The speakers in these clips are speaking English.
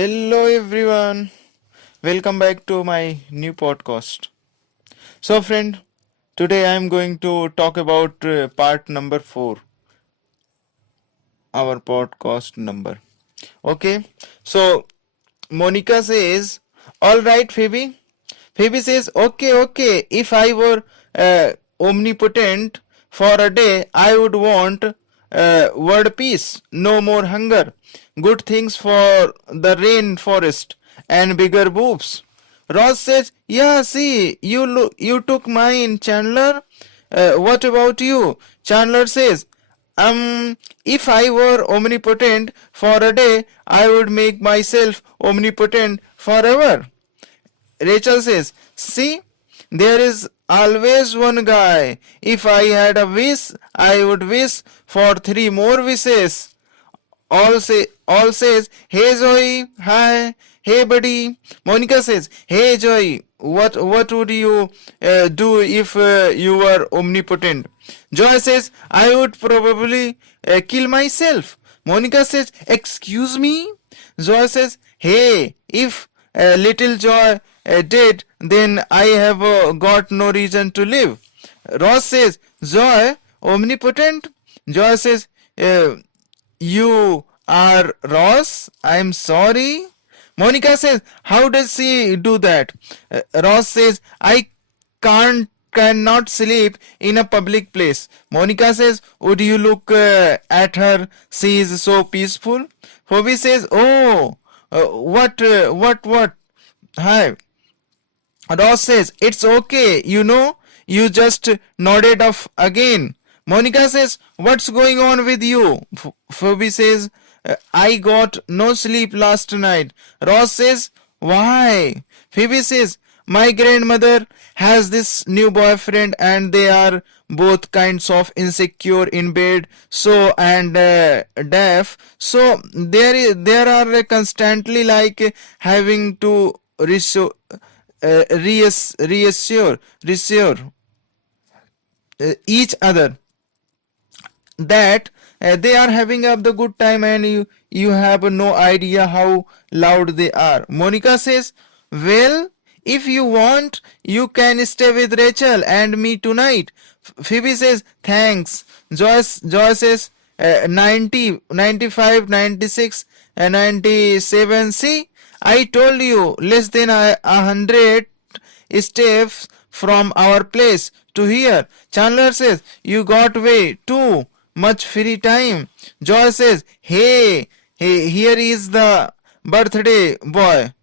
Hello everyone, welcome back to my new podcast. So, friend, today I am going to talk about part number 4, our podcast number. Okay, so Monica says, all right, Phoebe. Phoebe says, okay, if I were omnipotent for a day, I would want world peace, no more hunger, good things for the rainforest, and bigger boobs. Ross says, yeah, see, you took mine, Chandler. What about you? Chandler says, if I were omnipotent for a day, I would make myself omnipotent forever. Rachel says, see, there is always one guy. If I had a wish, I would wish for 3 more wishes. All says, hey Joy, hi, hey buddy. Monica says, hey Joy, what would you do if you were omnipotent? Joy says, I would probably kill myself. Monica says, excuse me? Joy says, hey, if little Joy did, then I have got no reason to live. Ross says, Joy, omnipotent? Joy says, you are Ross? I'm sorry. Monica says, how does she do that? Ross says, I cannot sleep in a public place. Monica says, would you look at her? She is so peaceful. Phoebe says, oh, what? Hi. Ross says, it's okay, you just nodded off again. Monica says, what's going on with you? Phoebe says, I got no sleep last night. Ross says, why? Phoebe says, my grandmother has this new boyfriend and they are both kinds of insecure in bed, and deaf. So there are constantly like having to reassure each other that they are having up the good time, and you have no idea how loud they are. Monica says, well, if you want, you can stay with Rachel and me tonight. Phoebe says, thanks. Joy says, 90, 95, 96, 97. See, I told you, less than 100 steps from our place to here. Chandler says, you got way too much free time. Joy says, hey, here is the birthday boy.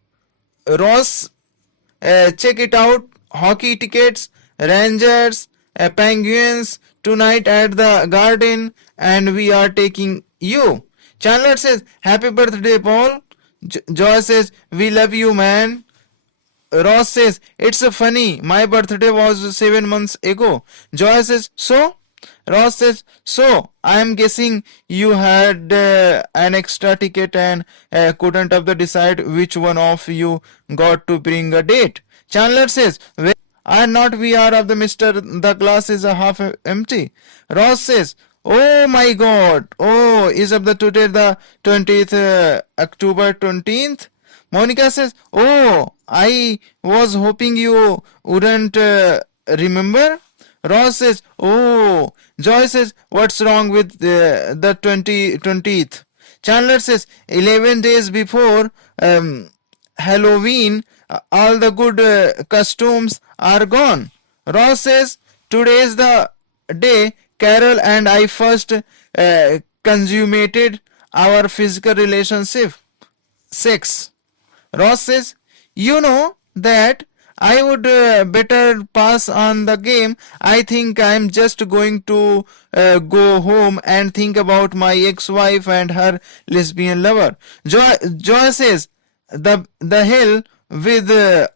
Ross, check it out. Hockey tickets, Rangers, Penguins tonight at the Garden, and we are taking you. Chandler says, happy birthday, Paul. Joy says, we love you, man. Ross says, it's funny, my birthday was 7 months ago. Joy says, so? Ross says, so, I am guessing you had an extra ticket and couldn't have decide which one of you got to bring a date. Chandler says, well, are not we are of the Mr. The glass is half empty. Ross says, oh my god, oh, is of the today the 20th October 20th? Monica says, oh, I was hoping you wouldn't remember. Ross says, oh. Joy says, what's wrong with the 20th? Chandler says, 11 days before Halloween, all the good costumes are gone. Ross says, today is the day Carol and I first consummated our physical relationship, sex. Ross says, you know that I would better pass on the game. I think I'm just going to go home and think about my ex-wife and her lesbian lover. Joy says, the hell with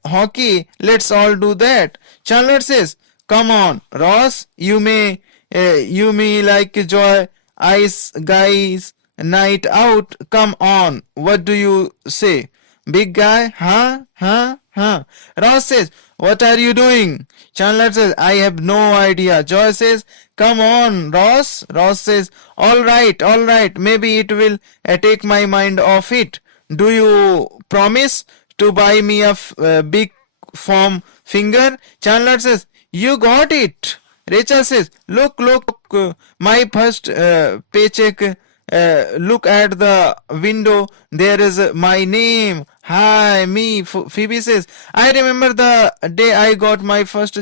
hockey, let's all do that. Chandler says, come on, Ross, you may like Joy, ice guys, night out, come on, what do you say? Big guy, huh? Ross says, what are you doing? Chandler says, I have no idea. Joy says, come on, Ross. Ross says, all right, maybe it will take my mind off it. Do you promise to buy me a big foam finger? Chandler says, you got it. Rachel says, look, my first paycheck. Look at the window. There is my name. Hi, me. Phoebe says, I remember the day I got my first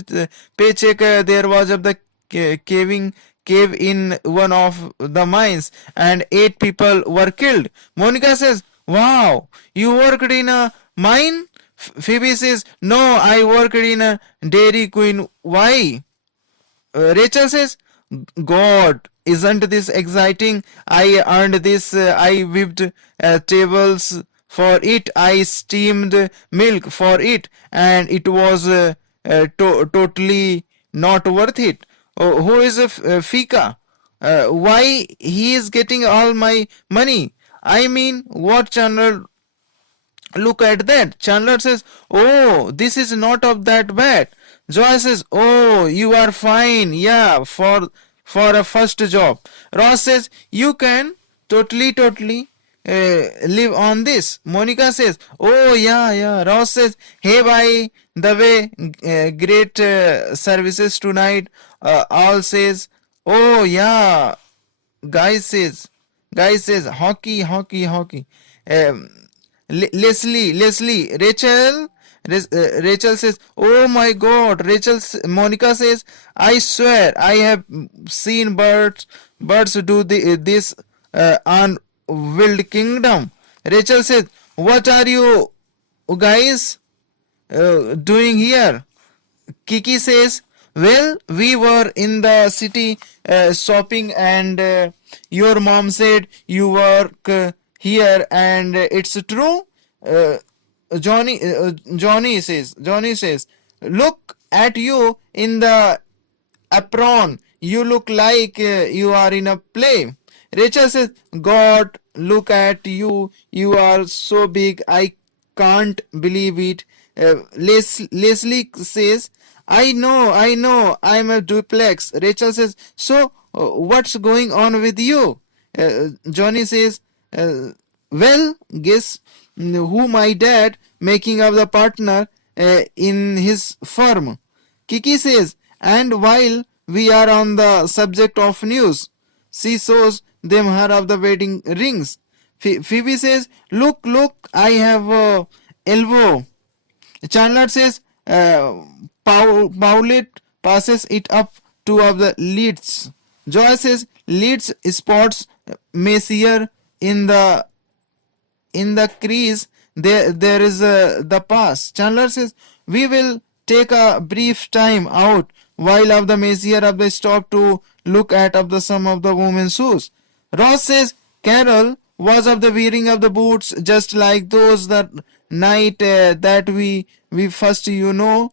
paycheck. There was of the cave in one of the mines, and 8 people were killed. Monica says, wow, you worked in a mine? Phoebe says, no, I worked in a Dairy Queen. Why? Rachel says, God, isn't this exciting? I earned this, I whipped tables for it, I steamed milk for it, and it was totally not worth it. Oh, who is Fika? Why he is getting all my money? I mean, what Chandler? Look at that. Chandler says, oh, this is not of that bad. Joy says, oh, you are fine. Yeah, for a first job. Ross says, you can totally live on this. Monica says, oh, yeah. Ross says, hey, by the way, great services tonight. All says, oh, yeah. Guy says, hockey. Um, Leslie, Rachel says, oh my God. Monica says, I swear I have seen birds do this on Wild Kingdom. Rachel says, what are you guys doing here? Kiki says, well, we were in the city shopping, and your mom said you work here, and it's true. Johnny says, look at you in the apron. You look like you are in a play. Rachel says, God, look at you. You are so big. I can't believe it. Leslie says, I know. I'm a duplex. Rachel says, so what's going on with you? Johnny says, well, guess who my dad making of the partner in his firm. Kiki says, and while we are on the subject of news, she shows them her of the wedding rings. Phoebe says, look, I have a elbow. Chandler says, Paulette passes it up two of the leads. Joy says, leads spots Messier in the crease. There is the pass. Chandler says, we will take a brief time out while of the Messier of the stop to look at of the some of the women's shoes. Ross says, Carol was of the wearing of the boots just like those that night that we first in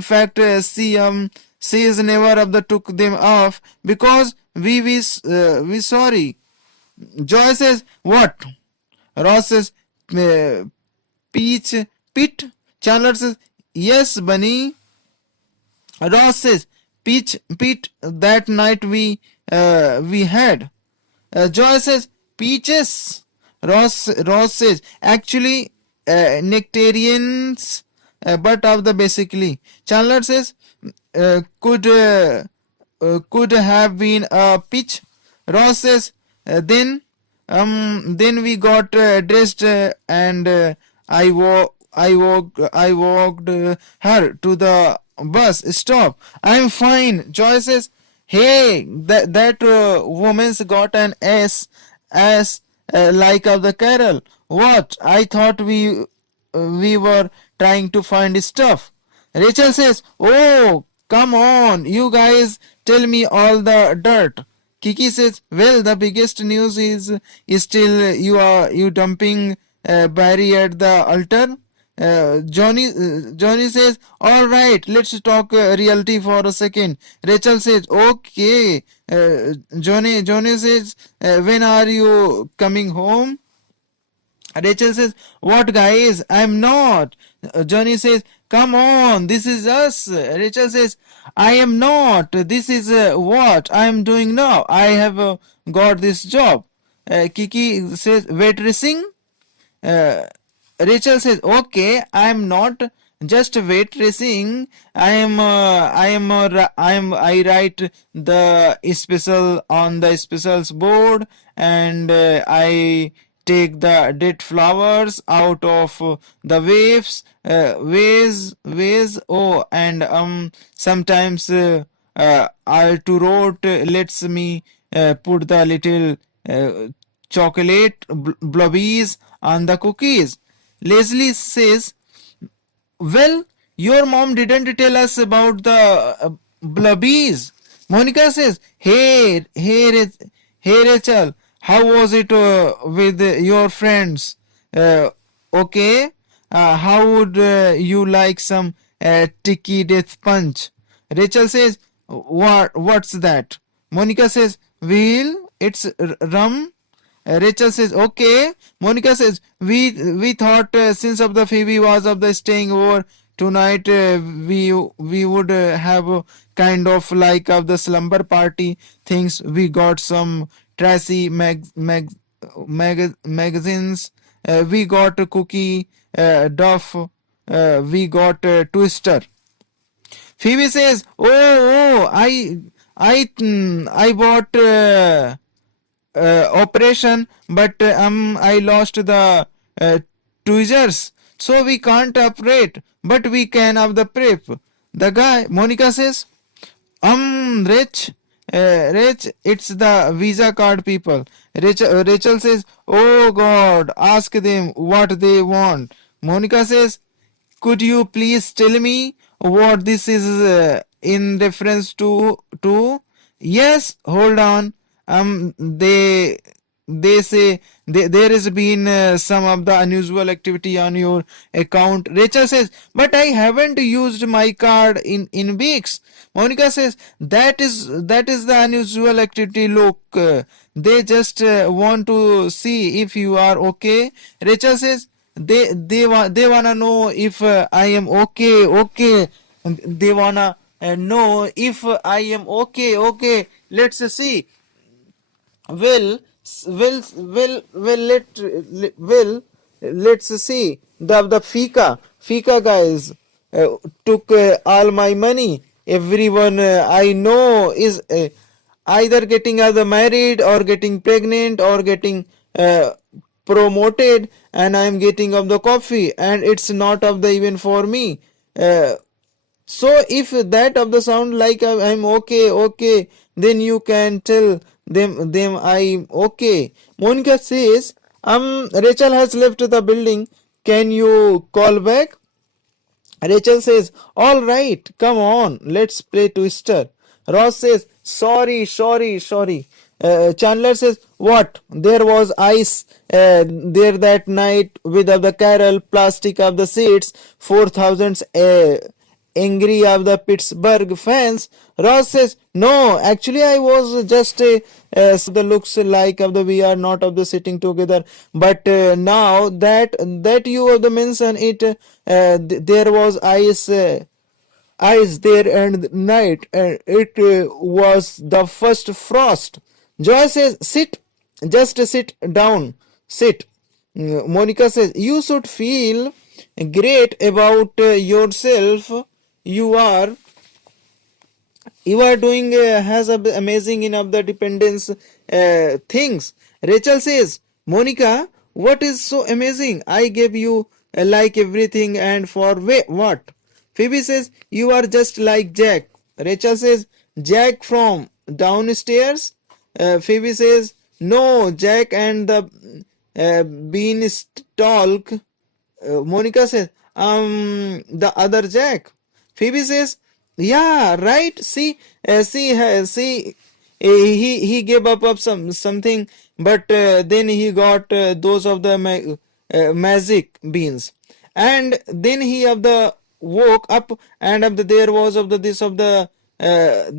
fact she is never of the took them off because we sorry. Joy says, what? Ross says, Pete. Chandler says, yes, Bunny. Ross says, Pete, that night we had. Joy says, peaches. Ross says, actually, nectarians, but of the basically. Chandler says, could have been a peach. Ross says, then we got dressed and I walked her to the bus stop. I'm fine. Joy says, hey, that woman's got an S like of the Carol. What? I thought we were trying to find stuff. Rachel says, oh, come on, you guys tell me all the dirt. Kiki says, well, the biggest news is still you dumping Barry at the altar. Johnny says, all right, let's talk reality for a second. Rachel says, okay. Johnny says, when are you coming home? Rachel says, what guys? I'm not. Johnny says, come on, this is us. Rachel says, I am not. This is what I am doing now. I have got this job. Kiki says, waitressing. Uh, Rachel says, "Okay, I am not just weight racing. I write the special on the specials board, and I take the dead flowers out of the waves. Oh, and sometimes Alturot lets me put the little chocolate blobbies on the cookies." Leslie says, "Well, your mom didn't tell us about the blubbies." Monica says, Hey Rachel, how was it with your friends? Okay, how would you like some Tiki Death Punch? Rachel says, What's that? Monica says, Well, it's rum. Rachel says, "Okay." Monica says, "We thought since of the Phoebe was of the staying over tonight, we would have kind of like of the slumber party things. We got some trashy magazines. We got a cookie duff. We got Twister." Phoebe says, I bought." Operation, but I lost the tweezers, so we can't operate, but we can of the prep. The guy, Monica says, Rich, Rich, it's the Visa card people. Rachel says, "Oh God, ask them what they want." Monica says, "Could you please tell me what this is in reference to?" "Yes, hold on. They say there has been some of the unusual activity on your account." Rachel says, "But I haven't used my card in weeks." Monica says, that is the unusual activity. Look, they just want to see if you are okay." Rachel says, they wanna know if I am okay. They wanna know if I am okay. Let's see. Well, let's see. The Fika guys took all my money. Everyone I know is either getting either married or getting pregnant or getting promoted, and I'm getting of the coffee, and it's not of the even for me. So if that of the sound like I'm okay, then you can tell them I'm okay. Monica says, Rachel has left the building. Can you call back?" Rachel says, "All right, come on, let's play Twister." Ross says, Sorry. Chandler says, "What? There was ice there that night with of the Carol, plastic of the seats, 4,000 angry of the Pittsburgh fans." Ross says, "No, actually I was just the looks like of the we are not of the sitting together, but now that you of the mention it, there was ice there and night, and it was the first frost." Joy says, just sit down, sit." Monica says, "You should feel great about yourself. You are you are doing has amazing enough the dependence things." Rachel says, "Monica, what is so amazing? I gave you like everything, and for what?" Phoebe says, "You are just like Jack." Rachel says, "Jack from downstairs?" Phoebe says, "No, Jack and the beanstalk." Monica says, the other Jack." Phoebe says, "Yeah, right. See, he gave up something, but then he got those of the magic beans, and then he of the woke up, and of the there was of the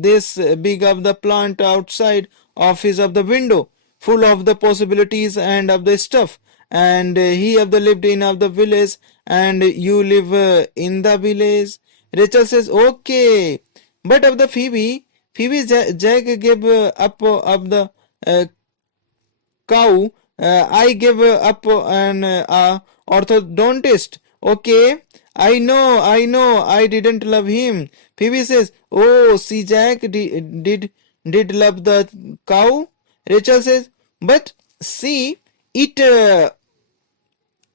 this big of the plant outside office of the window, full of the possibilities and of the stuff, and he of the lived in of the village, and you live in the village." Rachel says, "Okay." But of the Phoebe Jack gave up of the cow I gave up an orthodontist. Okay, I didn't love him. Phoebe says, oh, see, Jack did love the cow. Rachel says, but see, it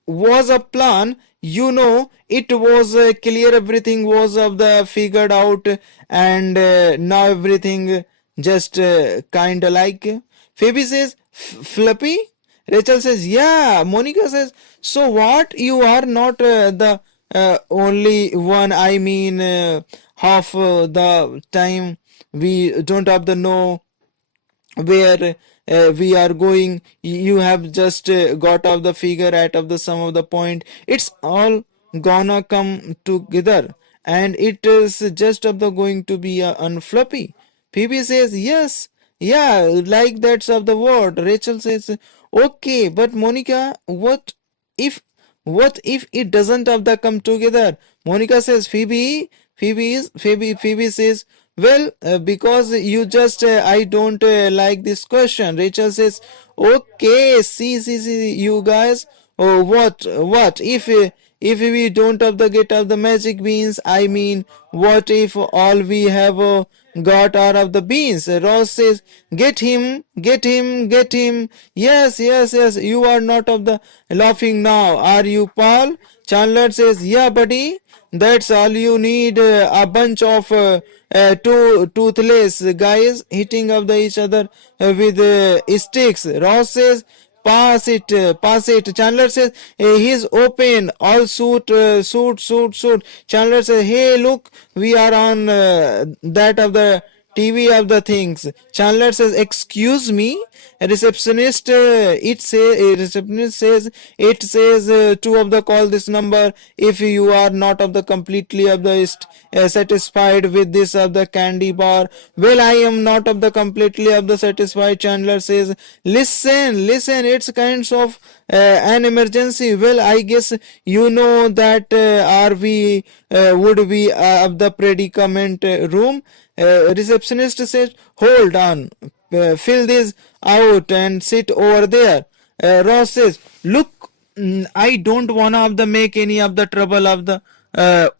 was a plan. It was clear, everything was of the figured out, and now everything just kinda like. Phoebe says, fluffy. Rachel says, yeah. Monica says, so what, you are not the only one. I mean, half the time we don't have the know where we are going. You have just got off the figure at of the sum of the point. It's all gonna come together, and it is just of the going to be unfluffy. Phoebe says yes, yeah, like that's of the word. Rachel says okay, but Monica, if if it doesn't have the come together? Monica says Phoebe says, well, because you just I don't like this question. Rachel says, okay, see, you guys. Oh, what if we don't have the get of the magic beans? I mean, what if all we have got are of the beans? Ross says, get him. Yes. You are not of the laughing now, are you, Paul? Chandler says, yeah, buddy. That's all you need. A bunch of two toothless guys hitting of the each other with sticks. Ross says, pass it. Chandler says, he's open. All suit. Chandler says, hey, look, we are on that of the TV of the things. Chandler says, excuse me. A receptionist, receptionist says, it says two of the call this number if you are not of the completely of the satisfied with this of the candy bar. Well, I am not of the completely of the satisfied. Chandler says, listen, it's kinds of an emergency. Well, I guess you know that RV would be of the predicament room. Receptionist says, hold on, fill this out and sit over there. Ross says, look, I don't wanna of the make any of the trouble of the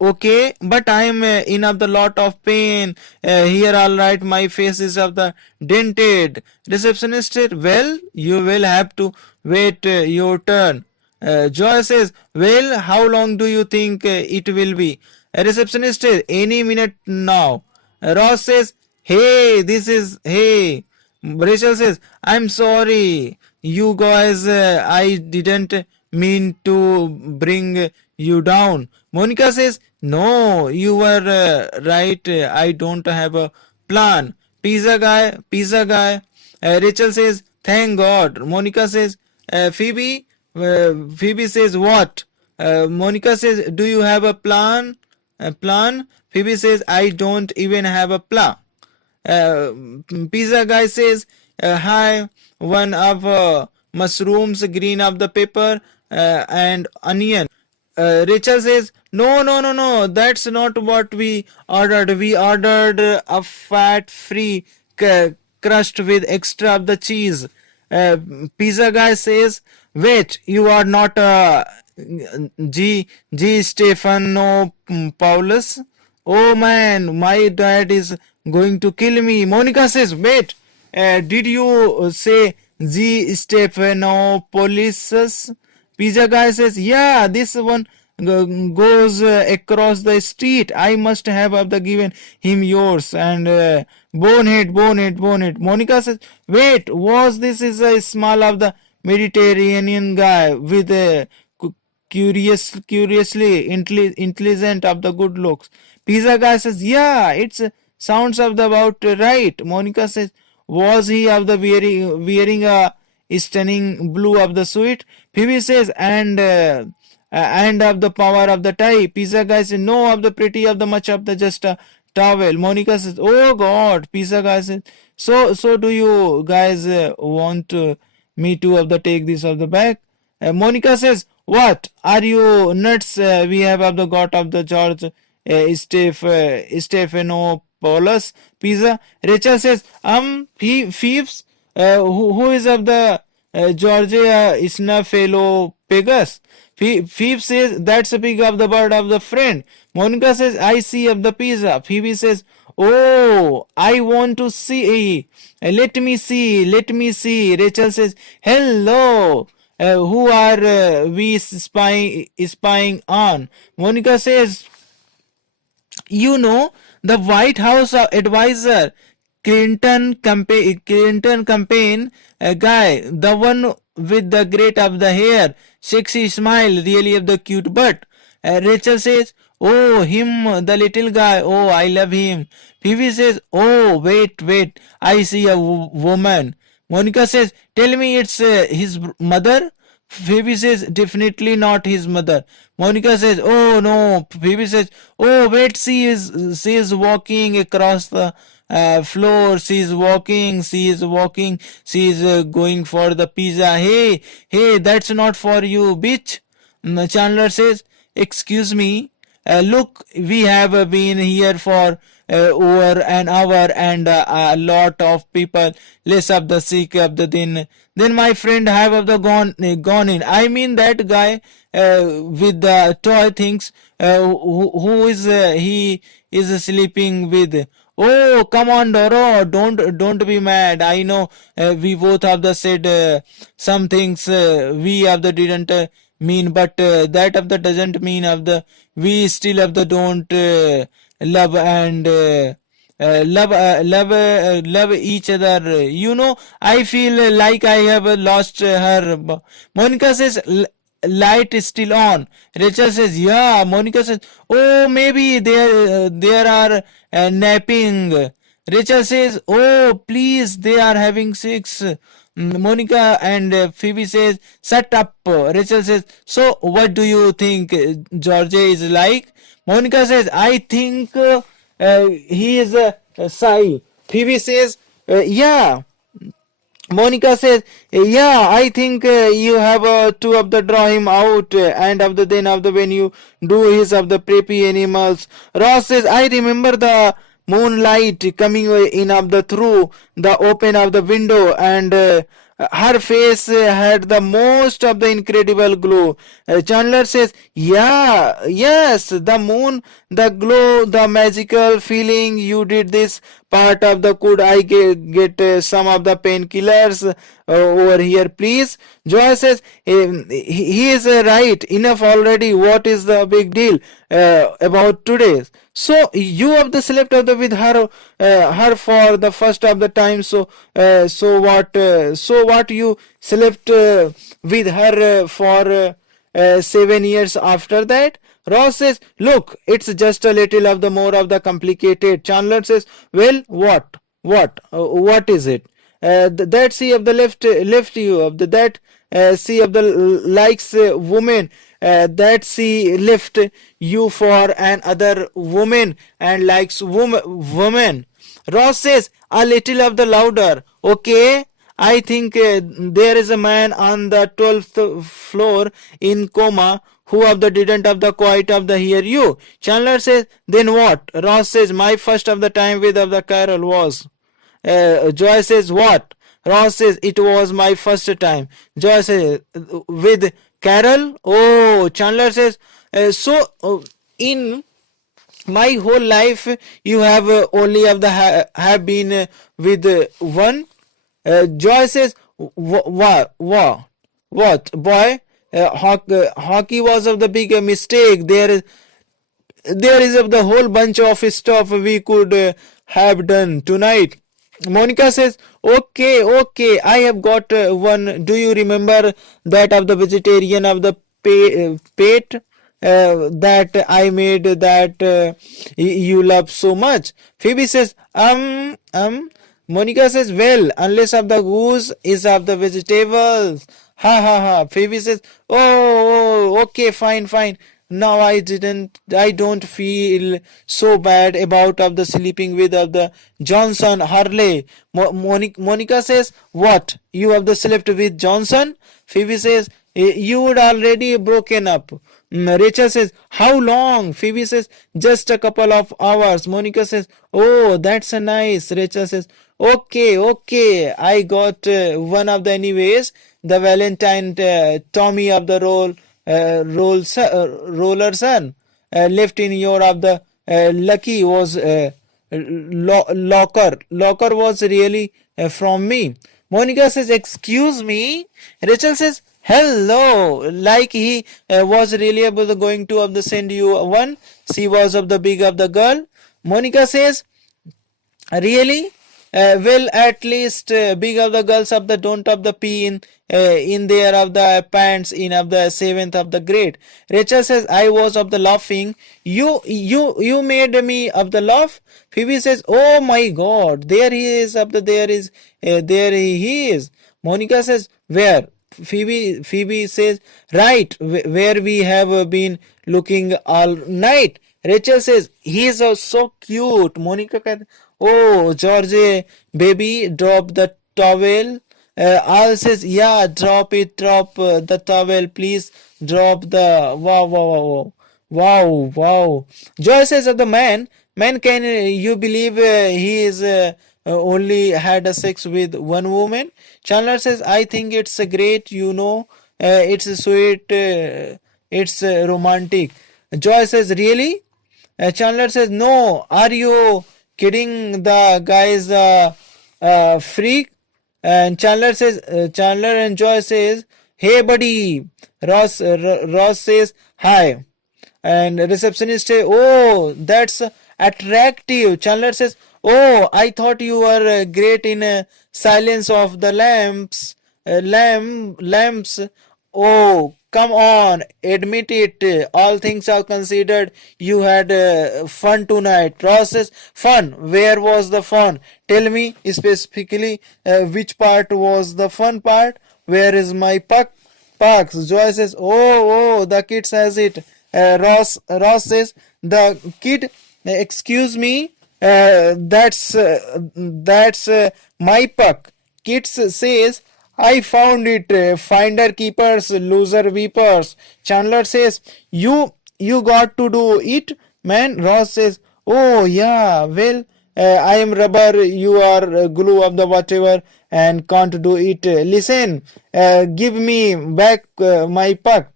okay, but I am in of the lot of pain here. All right, my face is of the dented. Receptionist said, well, you will have to wait your turn. Joy says, well, how long do you think it will be? Receptionist says, any minute now. Ross says, hey. Rachel says, I'm sorry, you guys, I didn't mean to bring you down. Monica says, no, you were right, I don't have a plan. Pizza guy. Rachel says, thank God. Monica says, Phoebe says, what? Monica says, do you have a plan? Phoebe says, I don't even have a plan. Pizza guy says, hi, one of mushrooms, green of the pepper, and onion. Rachel says, no, that's not what we ordered. We ordered a fat-free crust with extra of the cheese. Pizza guy says, wait, you are not G. Stefano Paulus? Oh man, my dad is going to kill me. Monica says, wait, did you say G. Stephanopoulos? Pizza guy says, yeah, this one goes across the street. I must have the given him yours. And bonehead. Monica says, wait, was this is a small of the Mediterranean guy with a curiously intelligent of the good looks? Pizza guy says, yeah, it's sounds of the about right. Monica says, was he of the wearing a stunning blue of the suit? Phoebe says, and of the power of the tie. Pizza guy says, no, of the pretty of the much of the just a towel. Monica says, oh God. Pizza guy says, so do you guys want me to of the take this of the back? Monica says, what? Are you nuts? We have of the got of the George Stephanopoulos pizza. Rachel says, Phoebes, who is of the Georgia Isnaphelophagus. Phoebe says, that's a pig of the bird of the friend. Monica says, I see of the pizza. Phoebe says, oh, I want to see. Let me see. Let me see. Rachel says, hello. Who are we spying on? Monica says, you know, the White House advisor, Clinton campaign guy, the one with the great of the hair, sexy smile, really of the cute butt. Rachel says, oh, him, the little guy, oh, I love him. Phoebe says, oh, wait, I see a woman. Monica says, tell me it's his mother. Phoebe says, definitely not his mother. Monica says, oh no. Phoebe says, oh wait, she is walking across the floor. She is walking. She is going for the pizza. Hey, that's not for you, bitch. Chandler says, excuse me. Look, we have been here for over an hour and a lot of people less of the sick of the then my friend have of the gone in. I mean that guy with the toy things who is he is sleeping with. Oh, come on, Doro, don't be mad. I know we both have the said some things we have the didn't mean, but that of the doesn't mean of the we still have the don't love and love each other. You know, I feel like I have lost her. Monica says light is still on. Rachel says, yeah. Monica says, oh, maybe there are napping. Rachel says, oh, please, they are having sex. Monica and Phoebe says, shut up. Rachel says, so what do you think George is like? Monica says, I think he is a Sai. Phoebe says, yeah. Monica says, yeah, I think you have to of the draw him out and of the then of the when you do his of the preppy animals. Ross says, I remember the moonlight coming in of the through the open of the window and her face had the most of the incredible glow. Chandler says, yeah, yes, the moon, the glow, the magical feeling you did this part of the could I get some of the painkillers over here please. Joy says, he is right, enough already, what is the big deal about today? So you have the slept of the with her for the first of the time. So what you slept with her for 7 years after that? Ross says, look, it's just a little of the more of the complicated. Chandler says, well, what is it? That sea of the left you of the that sea of the likes woman. That she left you for another woman and likes woman. Ross says, a little of the louder. Okay, I think there is a man on the 12th floor in coma who of the didn't of the quiet of the hear you. Chandler says, then what? Ross says, my first of the time with of the Carol was. Joy says, what? Ross says, it was my first time. Joy says, with Carol? Oh, Chandler says, in my whole life you have only of the have been with one. Joy says, what boy? Hockey was of the big mistake. There is of the whole bunch of stuff we could have done tonight. Monica says, okay, I have got one. Do you remember that of the vegetarian of the pet that I made that you love so much? Phoebe says, Monica says, well, unless of the goose is of the vegetables. Ha. Phoebe says, oh, okay, fine. Now I don't feel so bad about of the sleeping with of the Johnson Harley. Monica says, what? You have the slept with Johnson? Phoebe says, you would already broken up. Rachel says, how long? Phoebe says, just a couple of hours. Monica says, oh, that's nice. Rachel says, okay, I got one of the anyways. the Valentine Tommy of the roller son. Left in your of the lucky was locker. Locker was really from me. Monica says, excuse me. Rachel says, hello. Like he was really able to going to of the send you one. She was of the big of the girl. Monica says, really? Well, at least big of the girls of the don't of the P in there of the pants in of the seventh of the grade. Rachel says I was of the laughing. You made me of the laugh. Phoebe says, oh my God, there he is of the there he is. Monica says, where? Phoebe says, right where we have been looking all night. Rachel says, he is so cute. Monica says, oh, George, baby, drop the towel. Al says, yeah, drop it, drop the towel, please. Drop the, wow. Joy says of the man, can you believe he is only had a sex with one woman? Chandler says, I think it's great, it's sweet, it's romantic. Joy says, really? Chandler says, no, are you kidding? The guy's freak. And Chandler and Joy says, hey buddy. Ross says, hi. And receptionist says, oh, that's attractive. Chandler says, oh, I thought you were great in silence of the lamps. Oh, come on, admit it. All things are considered. You had fun tonight. Ross says, fun. Where was the fun? Tell me specifically which part was the fun part. Where is my Parks? Joy says, oh, the kid says it. Ross says, the kid, excuse me, that's my puck. Kids says, I found it. Finder keepers, loser weepers. Chandler says, you got to do it, man. Ross says, oh yeah, well, I am rubber, you are glue of the whatever and can't do it. Listen, give me back my puck.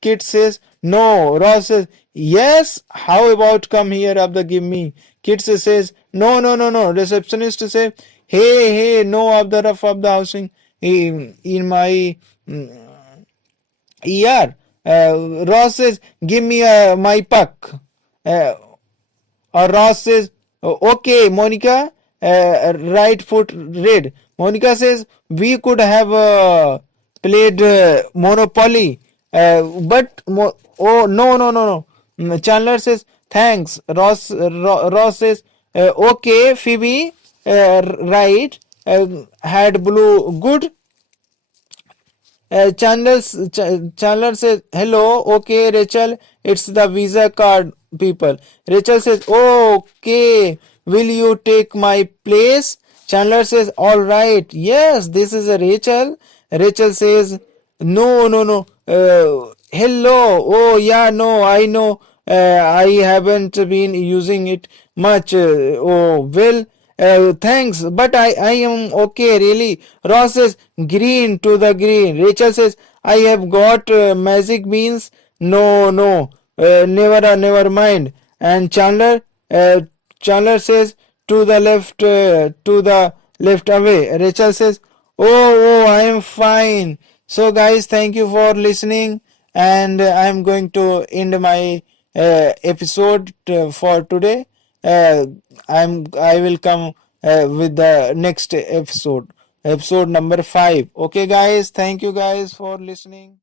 Kid says, no. Ross says, yes, how about come here of the give me. Kid says, no. Receptionist says, hey, no of the rough of the housing in my ER. Ross says, give me my puck. Or Ross says, okay, Monica, right foot red. Monica says, we could have played Monopoly, but oh no. Chandler says, thanks. Ross says, okay, Phoebe, right, had blue, good. Chandler says, hello, okay, Rachel, it's the Visa card people. Rachel says, okay, will you take my place? Chandler says, all right, yes, this is a Rachel. Rachel says, no. Hello, oh yeah, no, I know, I haven't been using it much. Oh, well, thanks, but I am okay, really. Ross says, green to the green. Rachel says, I have got magic beans. No, never mind. And Chandler says, to the left away. Rachel says, oh, I am fine. So, guys, thank you for listening, and I am going to end my episode for today. I will come with the next episode number 5. Okay, guys, thank you guys for listening.